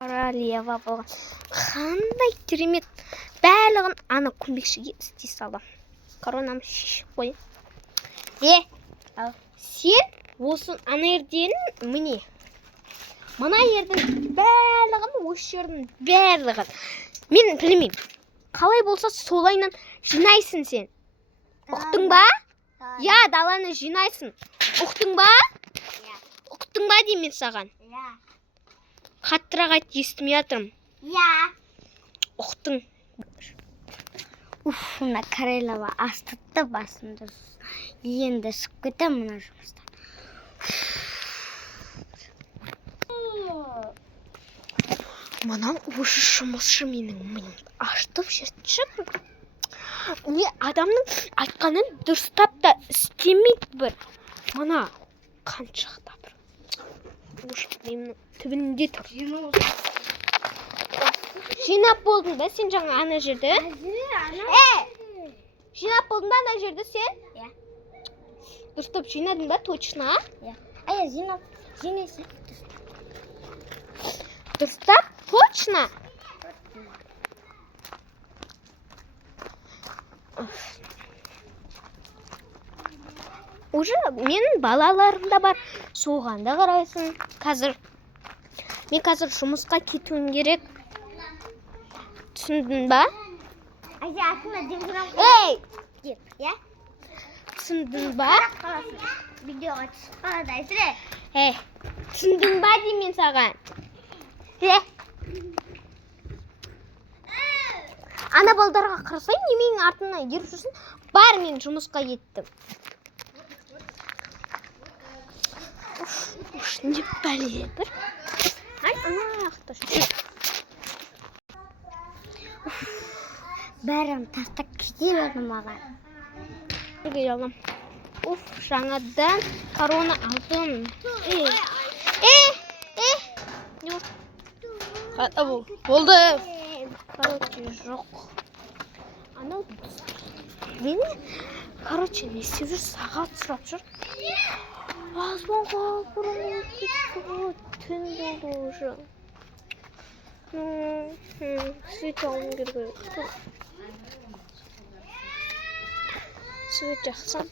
королева болған. Қандай керемет. Барлығын ана көмекшіге істей салам. Коронамды шешіп қой. Сен осы ана ерден міне. Мына ердің барлығын, осы жердің барлығын. Мен білмеймін. Қалай болса солайынан жинайсың сен. Ұқтың ба? Я, даланы жинайсың. Ұқтың ба? Ұқтың ба деймін саған? Қаттырақ айт, естімей жатырмын. Ұқтың. Мына королева астытты басымды. Енді шығып кетем мына жұмыстан. Мынау осы жұмысшы менің миымды ашытып жүрші. Не адамның айтқанын дұрыстап та істемейді бір. Мына қаншақта бір. Осы миымның түбінде тұр. Жинап болдың ба сен жаңа ана жерді? Жинап болдың ба ана жерді сен? Дұрыстап жинадың ба точно? Жинайсың. Дұрыстап точно? Уже менің балаларым да бар. Соған да қарайсың. Мен қазір жұмысқа кетуім керек. Түсіндің ба? Түсіндің ба? Видеоға түсіп қаладайсың. Түсіндің ба деймін саған? Ана балдарға қарасай, неменің артына еріп жүрсің? Бар, мен жұмысқа еттім. Не бәле бір. Ана аяқта жүр. Бәрім тастап кетеді маған. Бірге алам. Жаңадан корона алдым. Болды. Короче, жоқ. Анау мені, короче, не істеп жүр, сағат сұрап жүр. Аспанға бұрын кетіп түн болды уже. Свет алғым керек. Свет жақсам.